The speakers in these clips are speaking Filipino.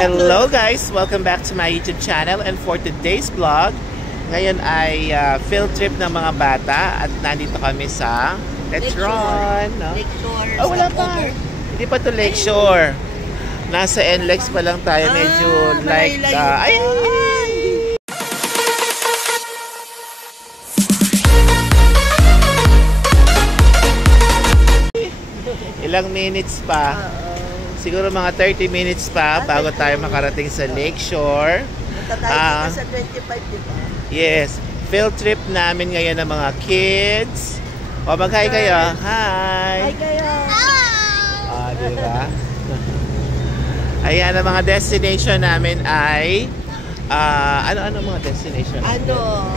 Hello guys! Welcome back to my YouTube channel, and for today's vlog, ngayon ay field trip ng mga bata at nandito kami sa Letron. No? Lakeshore. Oh, wala pa. Hindi pa to Lakeshore. Nasa NLEX pa lang tayo. Medyo like... Ilang minutes pa. Siguro mga 30 minutes pa bago tayo makarating sa Lakeshore. Matatay sa 25, diba? Yes. Field trip namin ngayon ng mga kids. O, mag-hi kayo. Hi! Hi kayo! Diba? Ayan, ang mga destination namin ay... ano mga destination? Dino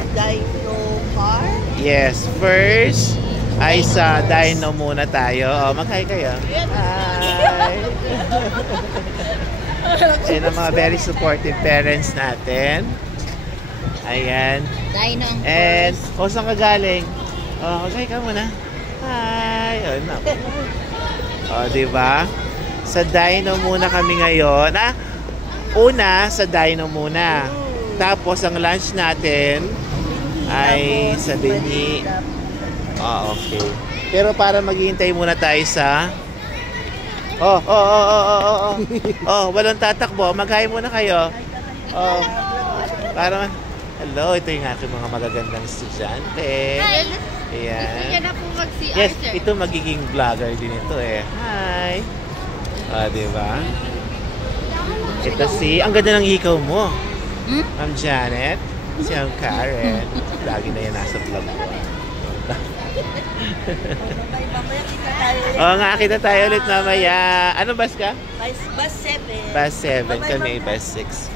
Park? Yes. First, ay sa Dino muna tayo. O, mag-hi kayo. Hi! Ayan ang mga very supportive parents natin. Ayan. Dino ang And, saan ka galing? O, mag-hi ka muna. Hi! O, diba? Sa Dino muna kami ngayon. Una, sa Dino muna. Tapos, ang lunch natin ay sa Bini. Okay. Pero para maghihintay muna tayo sa... walang tatakbo. Mag-hi muna kayo. Para... Hello, ito yung aking mga magagandang estudyante. Ayan. Yan na po mag-CR, Yes, sir. ito magiging vlogger din ito eh. Hi! Diba? Ito ang ganda ng hikaw mo. Ma'am Janet. Si Ma'am Karen. Lagi na yan nasa vlog ko. Mamaya kita tayo. Oo nga, kita tayo ulit mamaya. Ano bus ka? Bus 7. Bus 7. Kami ay bus 6.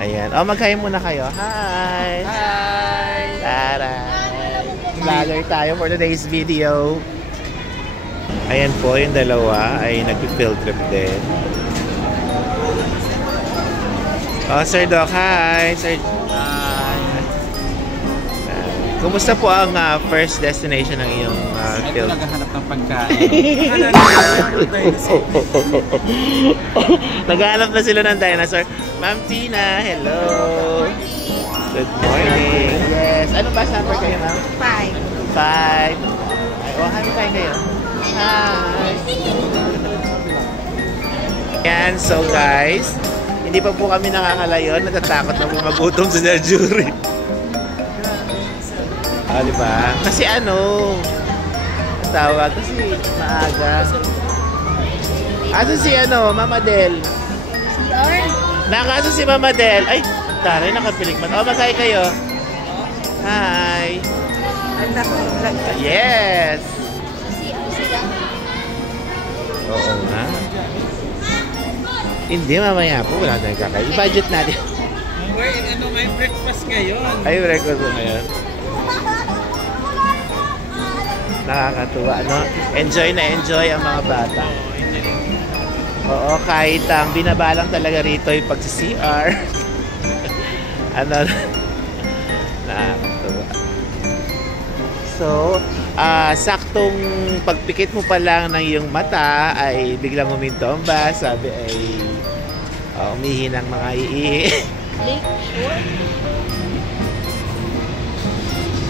Ayan. Mag-hi muna kayo. Hi! Hi! Taray! Vlogger tayo for today's video. Ayan po, yung dalawa ay nag-field trip din. Sir Doc, hi! Sir... Kumusta po ang first destination ng iyong field? Ito naghahanap ng pagkain. Naghahanap na sila ng dinosaur. Ma'am Tina, hello! Good morning! Yes! Anong bus number kayo, ma'am? 5. 5. Hi kayo. Hi! Yan, so guys, hindi pa po kami nakakalayo. Natatakot na po magutom sa jury. Diba? Kasi tawag kasi maaga. Aso si Mama Del? CR? Nakaso si Mama Del. Ay, taray, nakapilig man. Mag-hi kayo. Hi. Yes. Oo nga. Hindi, mamaya po. Wala tayong kakain. I-budget natin. May breakfast ngayon. Ay, breakfast po ngayon. Nakakatuwa, no? Enjoy na enjoy ang mga bata. Oo, kahit ang binabalang talaga rito yung pag-CR. Nakakatuwa. So, saktong pagpikit mo pa lang ng iyong mata ay biglang huminto ang bus. Sabi ay umihi ng mga Lakeshore?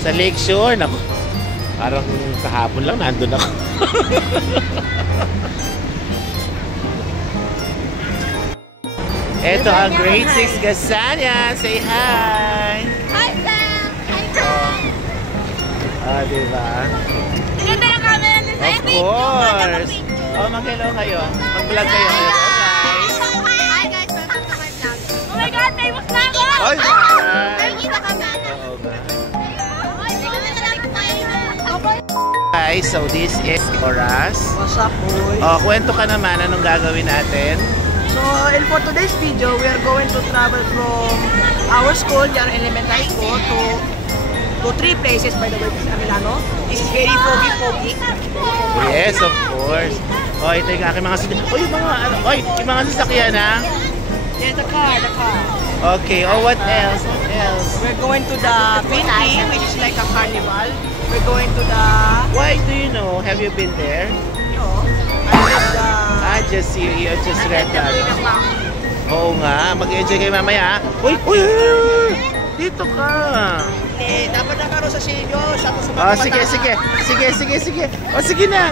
Sa Lakeshore, naku. Parang kahapon lang nandun ako. Ito ang grade 6 Gasanya. Say hi! Hi, Sam! Hi, Sam! Diba? Pinunta na kami ng Of course! Mag-hello kayo. Mag-vlog kayo. Guys! Hi, guys! Welcome to my vlog. Oh my God! Famous na ako! Hi! Famous na kami. Oo ba? Guys, so this is Oras. What's up, boys? Kwento ka naman, anong gagawin natin? So, and for today's video, we are going to travel from our school, Jan Elementary School, to 3 places, by the way, sa Milano. This is very foggy. Yes, of course. Ito yung aking mga sasakyan. Yung mga sasakyan, ha? Yeah, the car. Okay, what else? We're going to the Binti, which is like a carnival. We're going to the... Why do you know? Have you been there? I read the just see you, just rent Oo nga, mag-enjoy kayo mamaya. Uy! Dito ka. Dapat nakaro sa sinyo. Sige. Sige na.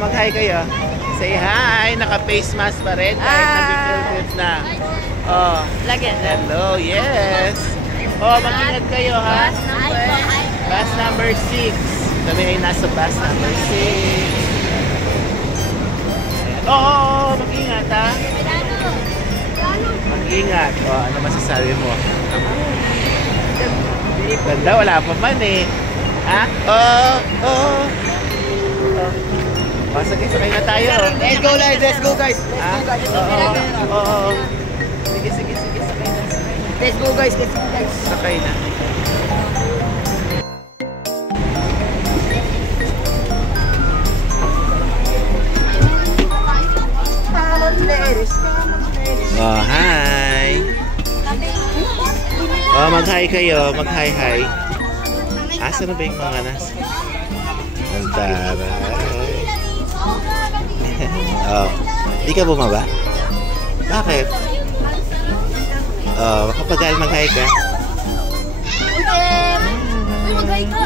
Mag-hi kayo. Say hi. Naka-face mask pa rin kahit nag-filter na. Lagyan. Hello, yes. Mag-ingat kayo, ha? Bus number 6. Kami ay nasa bus number 6. Mag-ingat, ha? Mag-ingat. Ano masasabi mo? Ganda, wala pa man eh. Ha? Sige, sakay na tayo. Let's go guys. Sige, sakay na. Let's go guys. Sakay na. Hi. Mag-hi kayo. Mag-hi. Asa na ba yung mga nas? Ang taray. Di ka bumaba? Bakit? Makapagal mag-hi ka? Mag-hi ka.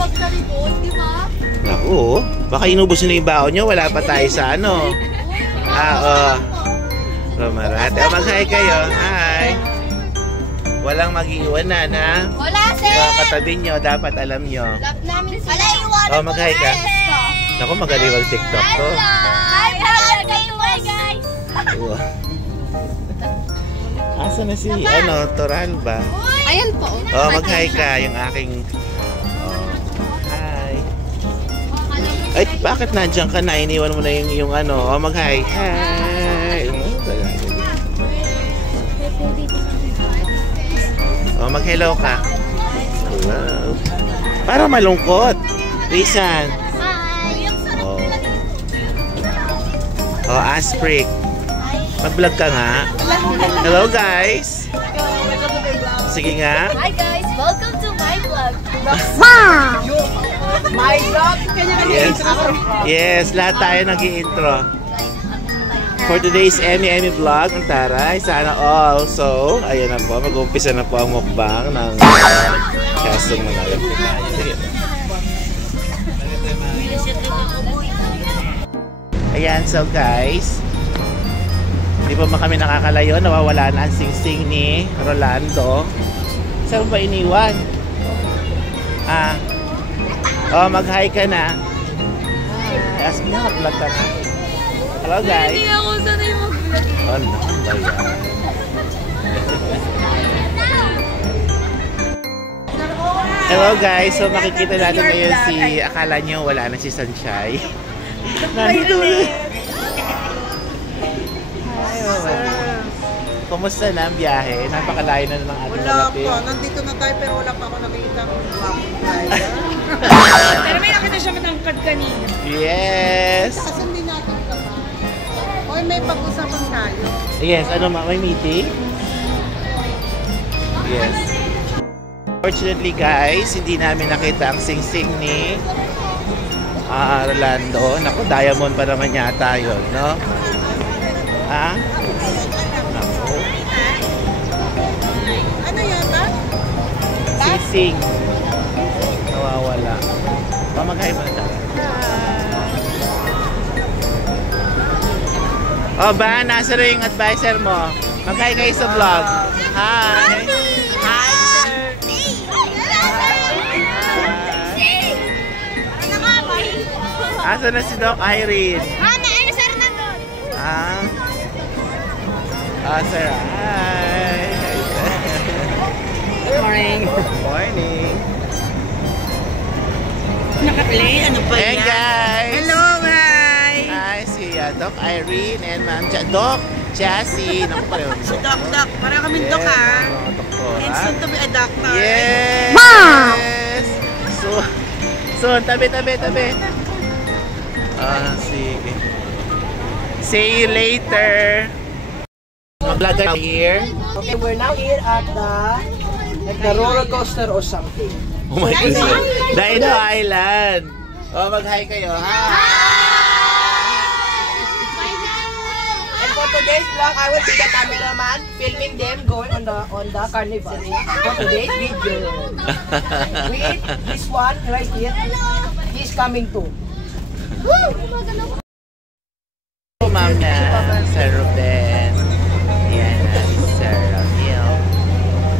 Pagkaribot, di ba? Naku, baka inubos nyo yung baon nyo. Wala pa tayo sa ano. Romarate. Mag-hi kayo. Hi. Walang mag-iwanan, ha? Wala, sir! Mga katabi nyo, dapat alam nyo. Love namin, sir. Wala, iwanan mag-hi ka. Naku, magaling mag-TikTok to. Hi, kayo mo, guys! Asa na si, Toral ba? Ayan po. Mag-hi ka. Yung aking... hi. Ay, bakit nandiyan ka na? Iniwan mo na yung mag-hi. Hi. Mag-hello ka. Hello. Parang malungkot. Risan. Hi. Asprik. Mag-vlog ka nga. Hello, guys. Sige nga. Hi, guys. Welcome to my vlog. My vlog. Yes, lahat tayo nag-i-intro. For today's Emmy vlog, ang taray, sana all. So, ayan na po, mag-umpisa na po ang mukbang ng Kasong Manalo. Sige. Ayan, so guys, hindi pa kami nakakalayo, nawawala na ang sing-sing ni Rolando. Saan ba iniwan? Mag-hi ka na. Ask me na, mag-vlog ka na. Hello guys. Hindi ako sanay mag-vlog. Ano ba yan? Hello guys, so makikita natin ngayon akala nyo wala na si Sanchay. Nandito na. Kumusta na ang biyahe? Napakalayo na ng ating malapit. Wala pa, nandito na tayo pero wala pa ako nakikita ng pero may nakita siya matangkad kanina. Yes! Kasundin natin ka ba? O may pag-usapan tayo. Yes, may meeting? Yes. Fortunately guys, hindi namin nakita ang sing-sing ni Rolando. Naku, diamond pa naman yata yun, no? Naku. Ano yata? Sing-sing. Nawawala. Mag-hi mo na tayo. Ba, nasa rin yung advisor mo. Mag-hi kayo sa vlog. Hi! Hi, sir! Asa na si Doc Irene? Sir na doon. Sir, hi! Good morning. Morning! Naka-play? Ano ba yan? Hey guys! Hello, hi! Hi, si Doc Irene and Ma'am Doc Jassy. Naku pa rin. Doc, parang kaming Doc ha. And soon to be a doctor. Yes! Yes! Soon, tabi. Sige. See you later. Mag-vlog ka here. Okay, we're now here at the roller coaster or something. Oh my goodness. Dino Island. Oh, mag-hi kayo. Hi! And for today's vlog, I will be the cameraman filming them going on the carnival for today's video. With this one right here, he's coming too. Ma'am na, Sir Ruben. Yan, Sir Ramil.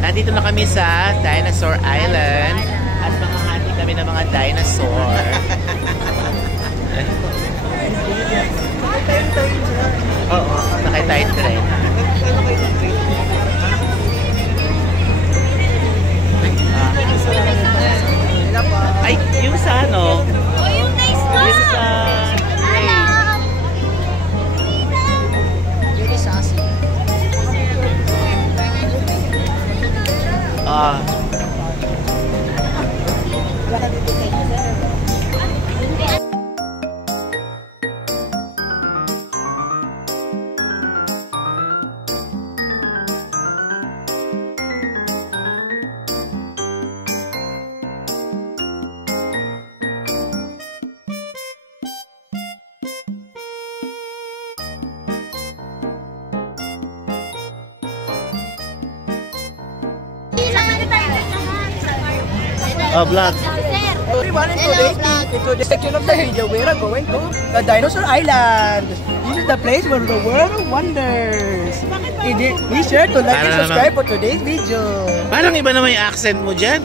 Nandito na kami sa Dinosaur Island at makahati kami ng mga dinosaur. Oo, nakitayin train. Ay, yung sa ano? Oh, yung nice na! Yung sa... Very sassy. Ah. Oh, vlog. Everyone, in today's section of the video, we are going to the Dinosaur Island. This is the place where the world wonders. Be sure to like and subscribe for today's video. Parang iba naman yung accent mo dyan.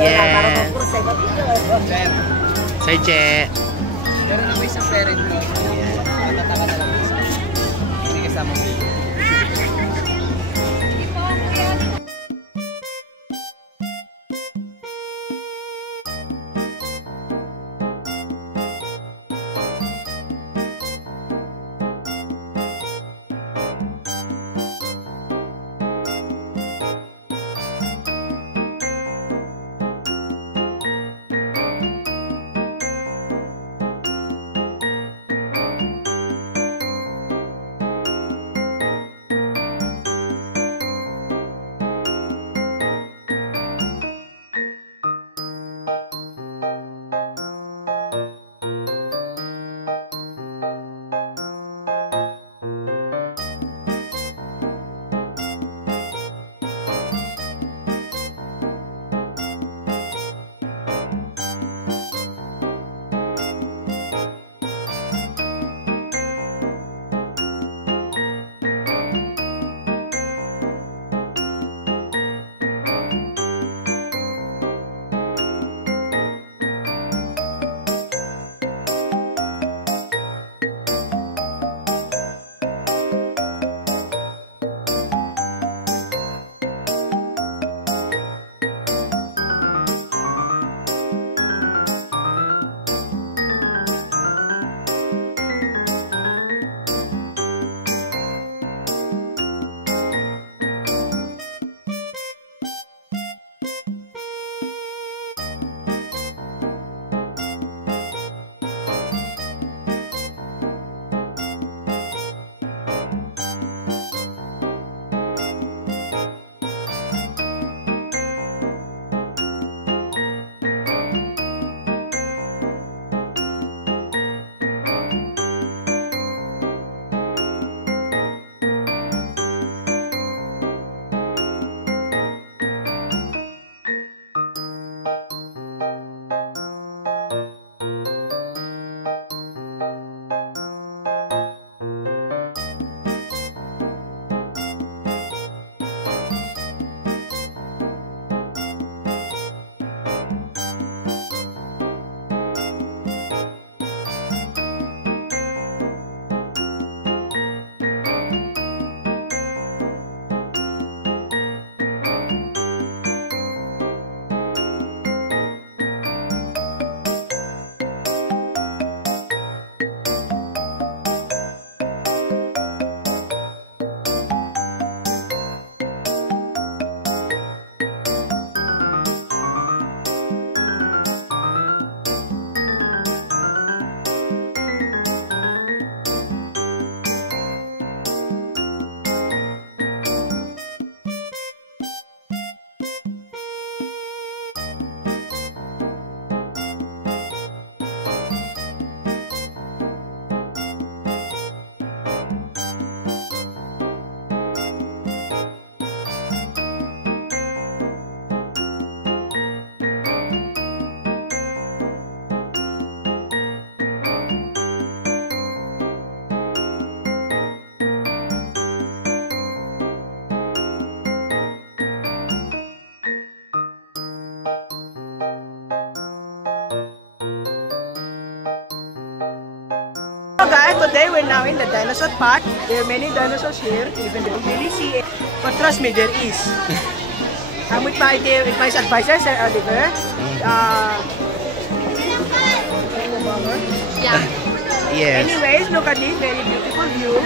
Yes. Say, Che. Meron na may isang parent mo. Mataka na lang isa. Hindi kasama mo. today we're now in the dinosaur park. There are many dinosaurs here, even though you really see it. But trust me, there is. I'm with my advisor, Sir Oliver. Yeah. Yes. Anyways, look at this very beautiful view.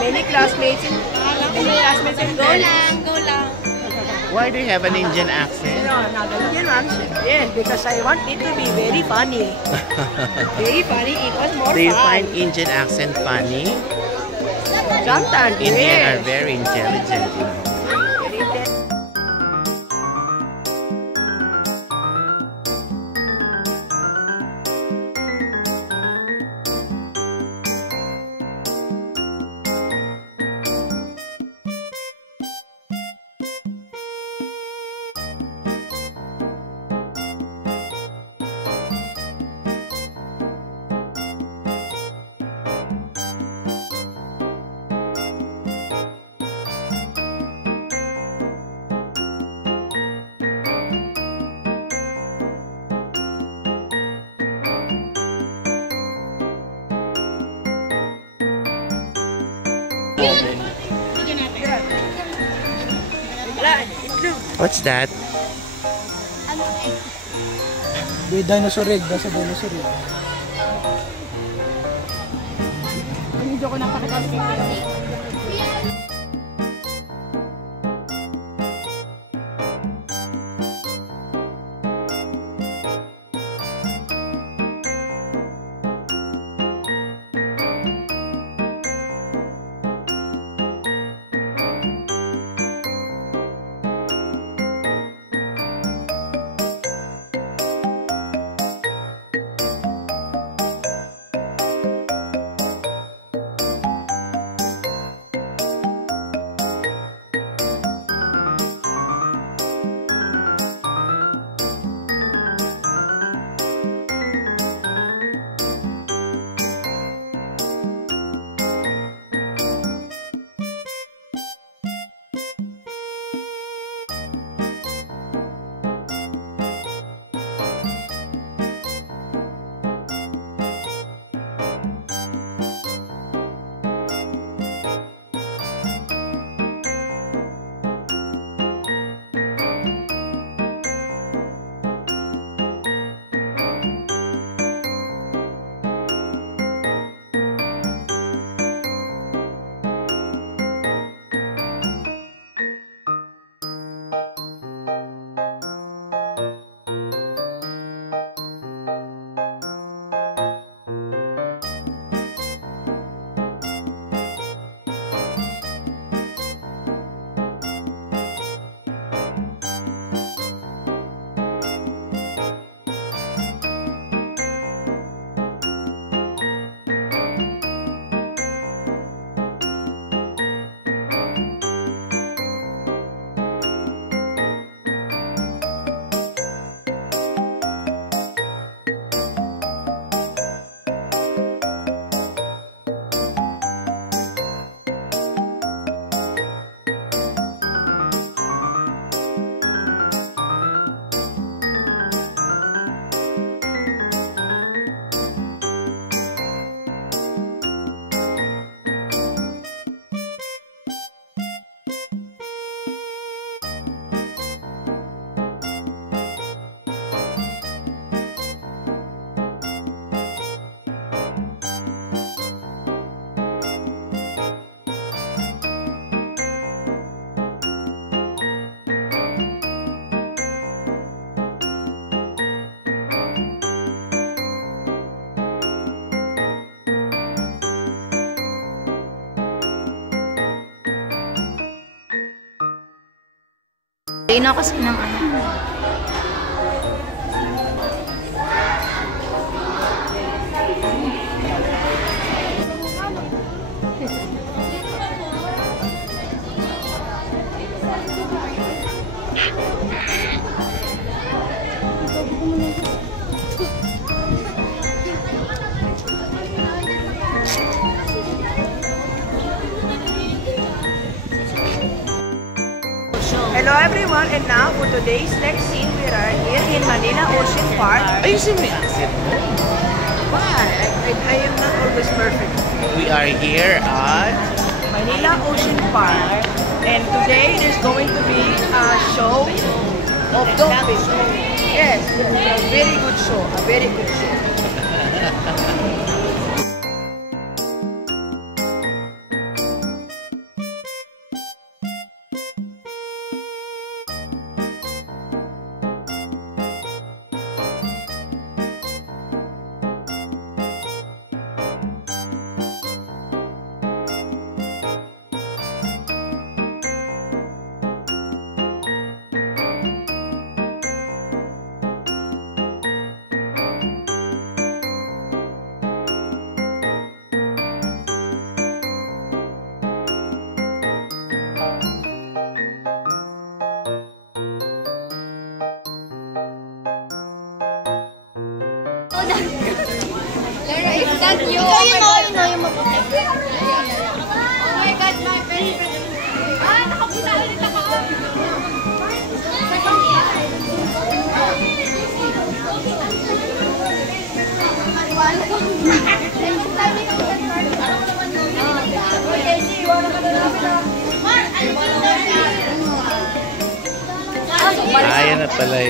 Many classmates in Go lang, go lang. Why do you have an Indian accent? No, not an Indian accent. Yes, because I want it to be very funny. Very funny. It was more Do you fun. find Indian accent funny? Sometimes, Indian yes. are very intelligent, you know. Very intelligent. What's that? May dinosaur egg. Nasa dinosaur egg. Hindi ko napakita sa camera. Hindi na kasi ng ano. Hello everyone, and now for today's next scene, we are here in Manila Ocean Park. Ayusin mo yung accent mo. Why? I am not always perfect. We are here at Manila Ocean Park, and today there's going to be a show of dolphins. Yes, a very good show, a very good show. Lara, is that you? Oh my God. Yung maputi. Oh my God, my best friend. Ah, nakapunta ulit ako. Ayan na pala yun.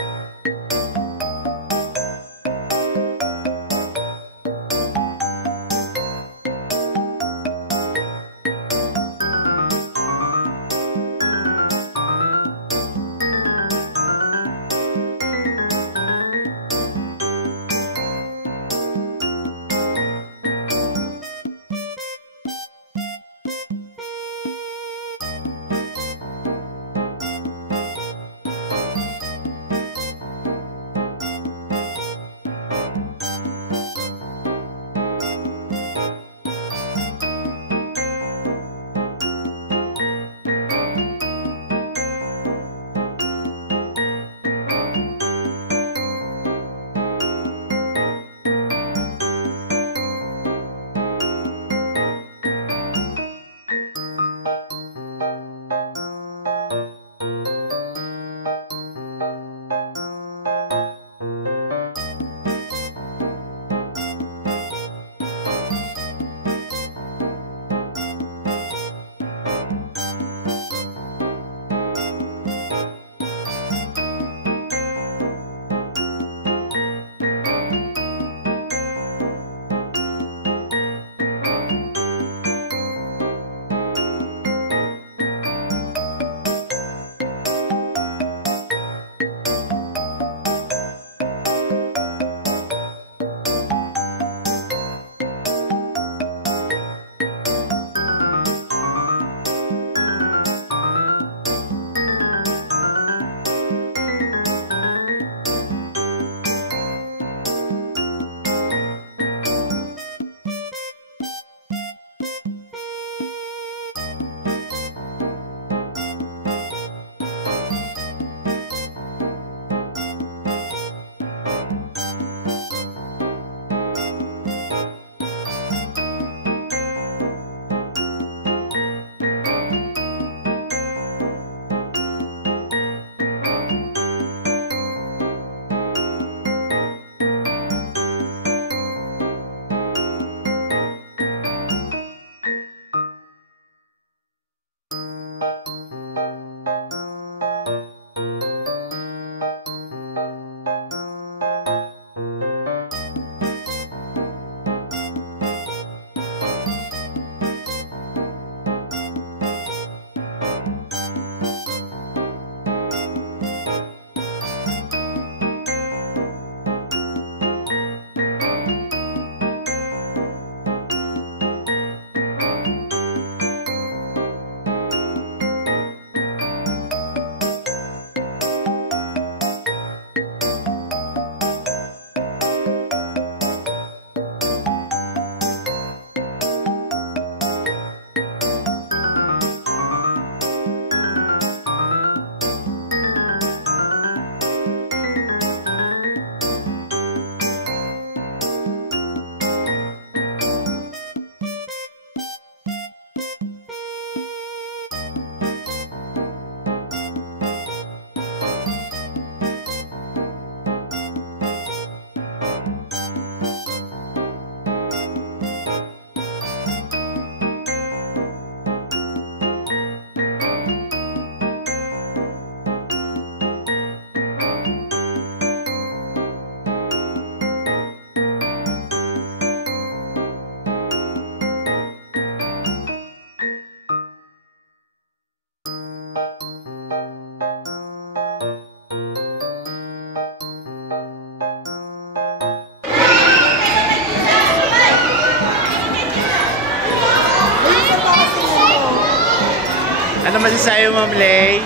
Ano masasabi mo, Ma'am Lay?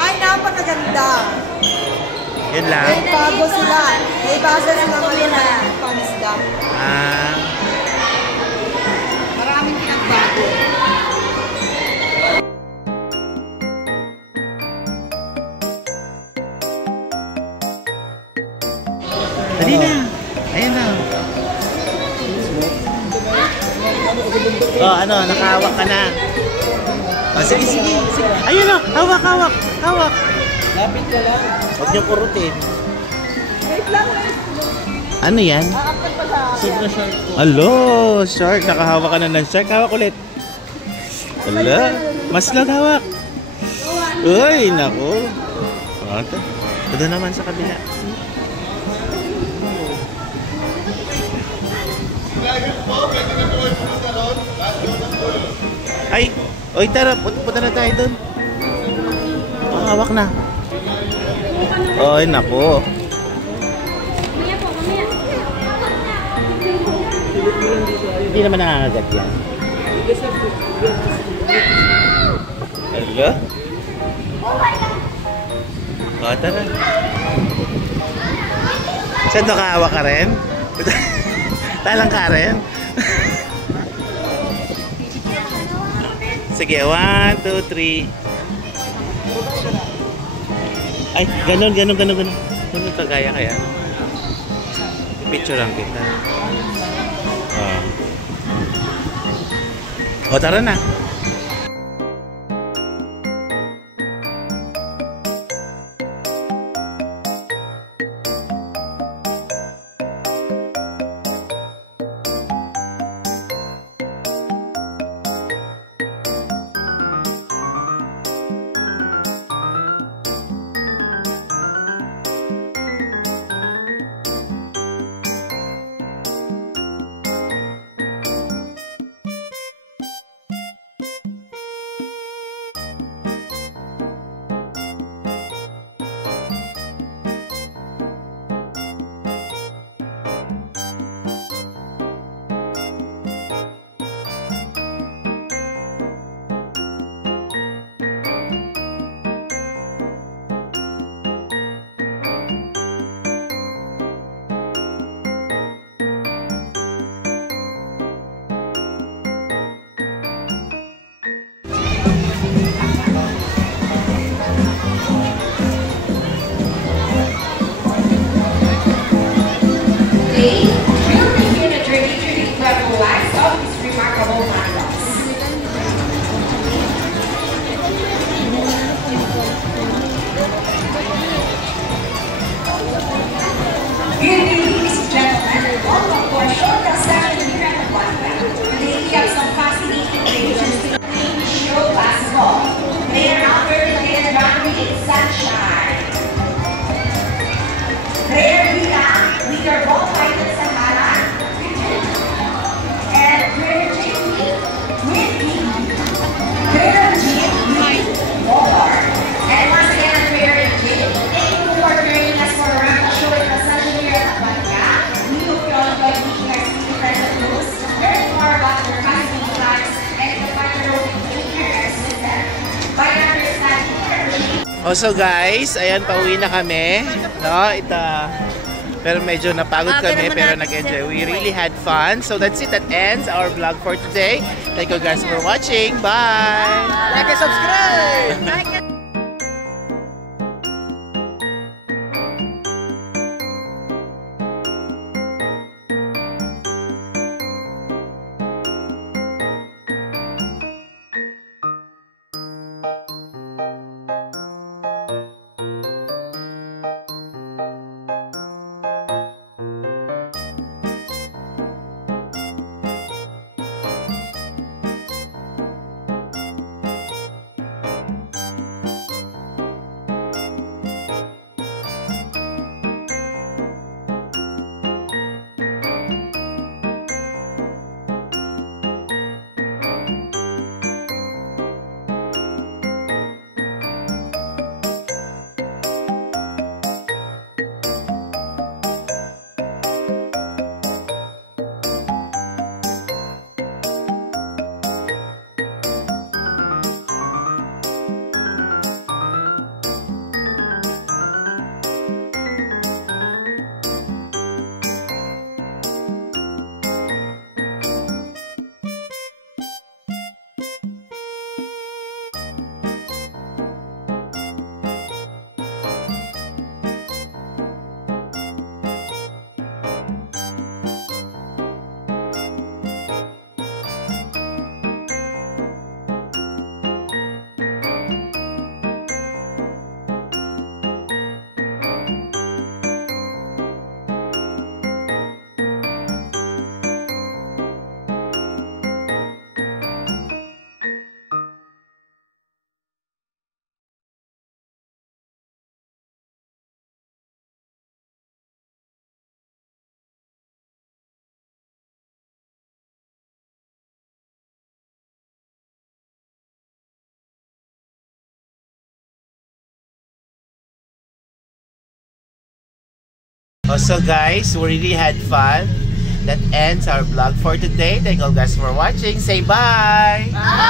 Ay, napakaganda. Yun lang? May bago sila. May bago silang pansda. Ah. Maraming pinagbago. Dali na. Ayan na. Oh, ano, nakahawak ka na. Oh, sige, sige, sige. Ayun na, hawak, hawak, hawak. Lapit ka lang. Huwag niyo purutin. Wait lang, Ano yan? Aapat pa sa akin. Super short po. Alo, shark. Nakahawak ka na ng shark. Hawak ulit. Ala, mas lang hawak. Uy, naku. Ito naman sa kabila. Ay, oy tara, punta na tayo doon. Oh, hawak na. Oy, naku. Hindi naman nangangagat yan. Hello? O, tara. Saan nakahawak ka rin? Talang ka rin? Sige, 1, 2, 3. Ay, ganun. Ganun kagaya kaya. Picture lang kita. O, tara na. So guys, ayan, pauwi na kami. No, pero medyo napagod kami, pero nag-enjoy. We really had fun. So that's it. That ends our vlog for today. Thank you guys for watching. Bye! Like and subscribe! Like it. So guys, we really had fun. That ends our vlog for today. Thank you guys for watching. Say bye! Bye!